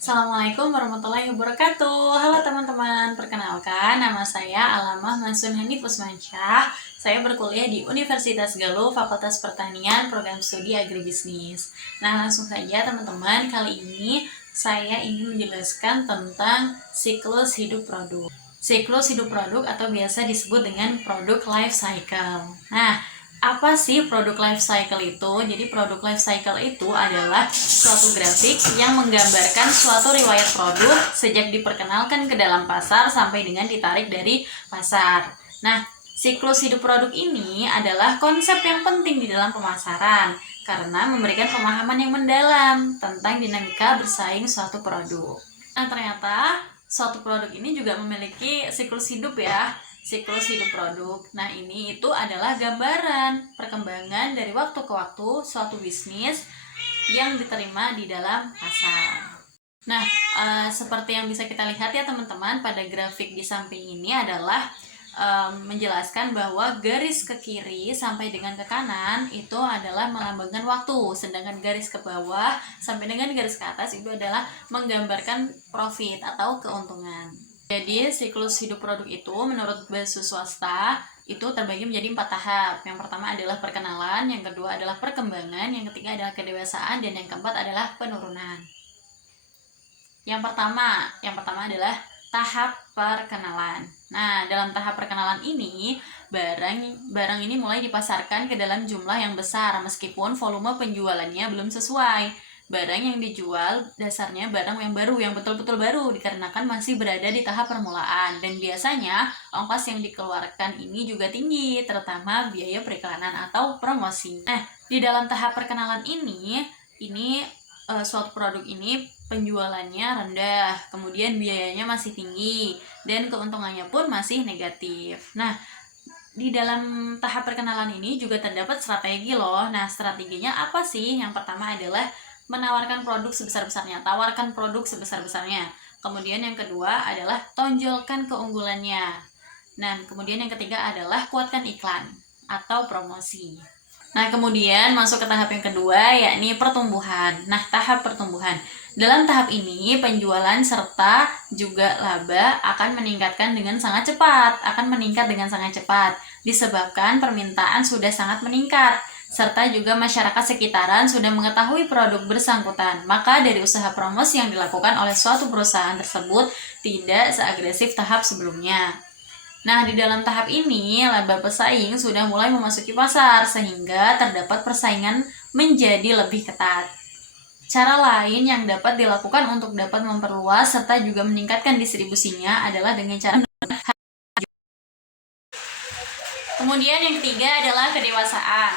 Assalamualaikum warahmatullahi wabarakatuh. Halo teman-teman, perkenalkan nama saya Alamah Mansun Hanif Usmansyah. Saya berkuliah di Universitas Galuh, Fakultas Pertanian, Program Studi Agribisnis. Nah, langsung saja teman-teman, kali ini saya ingin menjelaskan tentang siklus hidup produk. Siklus hidup produk atau biasa disebut dengan produk life cycle. Nah, apa sih produk life cycle itu? Jadi produk life cycle itu adalah suatu grafik yang menggambarkan suatu riwayat produk sejak diperkenalkan ke dalam pasar sampai dengan ditarik dari pasar. Nah, siklus hidup produk ini adalah konsep yang penting di dalam pemasaran karena memberikan pemahaman yang mendalam tentang dinamika bersaing suatu produk. Nah, ternyata suatu produk ini juga memiliki siklus hidup ya. Siklus hidup produk. Nah, ini itu adalah gambaran perkembangan dari waktu ke waktu suatu bisnis yang diterima di dalam pasar. Nah, seperti yang bisa kita lihat ya teman-teman, pada grafik di samping ini adalah menjelaskan bahwa garis ke kiri sampai dengan ke kanan itu adalah melambangkan waktu, sedangkan garis ke bawah sampai dengan garis ke atas itu adalah menggambarkan profit atau keuntungan. Jadi siklus hidup produk itu menurut bahasa swasta itu terbagi menjadi 4 tahap. Yang pertama adalah perkenalan, yang kedua adalah perkembangan, yang ketiga adalah kedewasaan, dan yang keempat adalah penurunan. Yang pertama adalah tahap perkenalan. Nah, dalam tahap perkenalan ini, barang ini mulai dipasarkan ke dalam jumlah yang besar meskipun volume penjualannya belum sesuai. Barang yang dijual dasarnya barang yang baru, yang betul-betul baru dikarenakan masih berada di tahap permulaan, dan biasanya ongkos yang dikeluarkan ini juga tinggi, terutama biaya periklanan atau promosi. Nah, di dalam tahap perkenalan ini suatu produk ini penjualannya rendah, kemudian biayanya masih tinggi, dan keuntungannya pun masih negatif. Nah, di dalam tahap perkenalan ini juga terdapat strategi loh. Nah, strateginya apa sih? Yang pertama adalah menawarkan produk sebesar-besarnya, tawarkan produk sebesar-besarnya. Kemudian yang kedua adalah tonjolkan keunggulannya. Nah, kemudian yang ketiga adalah kuatkan iklan atau promosi. Nah, kemudian masuk ke tahap yang kedua, yakni pertumbuhan. Nah, tahap pertumbuhan. Dalam tahap ini, penjualan serta juga laba akan meningkat dengan sangat cepat, disebabkan permintaan sudah sangat meningkat, serta juga masyarakat sekitaran sudah mengetahui produk bersangkutan. Maka dari usaha promosi yang dilakukan oleh suatu perusahaan tersebut tidak seagresif tahap sebelumnya. Nah, di dalam tahap ini, laba pesaing sudah mulai memasuki pasar, sehingga terdapat persaingan menjadi lebih ketat. Cara lain yang dapat dilakukan untuk dapat memperluas serta juga meningkatkan distribusinya adalah dengan cara. Kemudian yang ketiga adalah kedewasaan.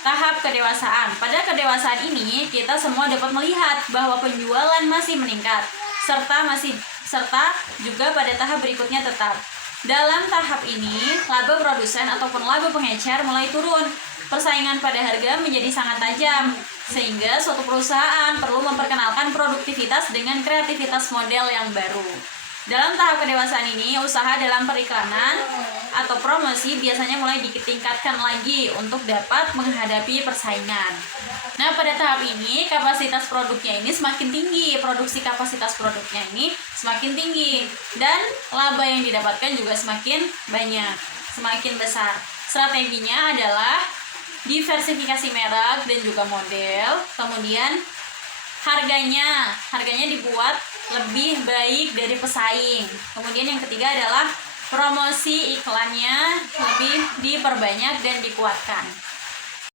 Tahap kedewasaan. Pada kedewasaan ini, kita semua dapat melihat bahwa penjualan masih meningkat, serta juga pada tahap berikutnya tetap. Dalam tahap ini, laba produsen ataupun laba pengecer mulai turun. Persaingan pada harga menjadi sangat tajam, sehingga suatu perusahaan perlu memperkenalkan produktivitas dengan kreativitas model yang baru. Dalam tahap kedewasaan ini, usaha dalam periklanan atau promosi biasanya mulai ditingkatkan lagi untuk dapat menghadapi persaingan. Nah, pada tahap ini kapasitas produknya ini semakin tinggi, produksi kapasitas produknya ini semakin tinggi, dan laba yang didapatkan juga semakin banyak, semakin besar. Strateginya adalah diversifikasi merek dan juga model, kemudian harganya dibuat lebih baik dari pesaing. Kemudian yang ketiga adalah promosi iklannya lebih diperbanyak dan dikuatkan.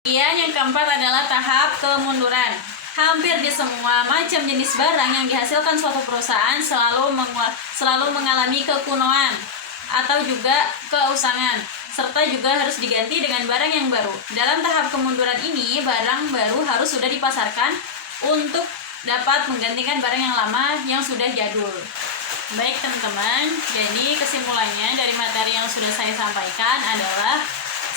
Kemudian yang keempat adalah tahap kemunduran. Hampir di semua macam jenis barang yang dihasilkan suatu perusahaan selalu mengalami kekunoan atau juga keusangan, serta juga harus diganti dengan barang yang baru. Dalam tahap kemunduran ini, barang baru harus sudah dipasarkan untuk dapat menggantikan barang yang lama yang sudah jadul. Baik teman-teman, jadi kesimpulannya dari materi yang sudah saya sampaikan adalah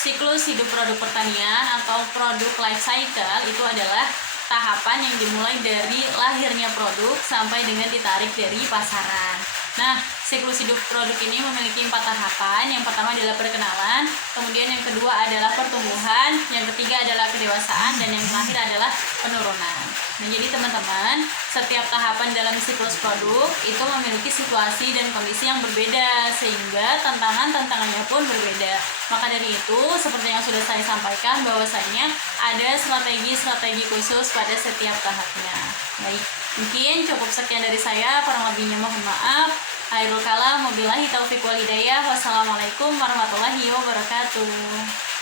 siklus hidup produk pertanian atau produk life cycle itu adalah tahapan yang dimulai dari lahirnya produk sampai dengan ditarik dari pasaran. Nah, siklus hidup produk ini memiliki 4 tahapan. Yang pertama adalah perkenalan, kemudian yang kedua adalah pertumbuhan, yang ketiga adalah kedewasaan, dan yang terakhir adalah penurunan. Nah, jadi teman-teman, setiap tahapan dalam siklus produk itu memiliki situasi dan kondisi yang berbeda, sehingga tantangannya pun berbeda. Maka dari itu, seperti yang sudah saya sampaikan, bahwasanya ada strategi-strategi khusus pada setiap tahapnya. Baik, mungkin cukup sekian dari saya, kurang lebihnya mohon maaf. Akhirul kalam, wabillahi taufiq wal hidayah. Wassalamualaikum warahmatullahi wabarakatuh.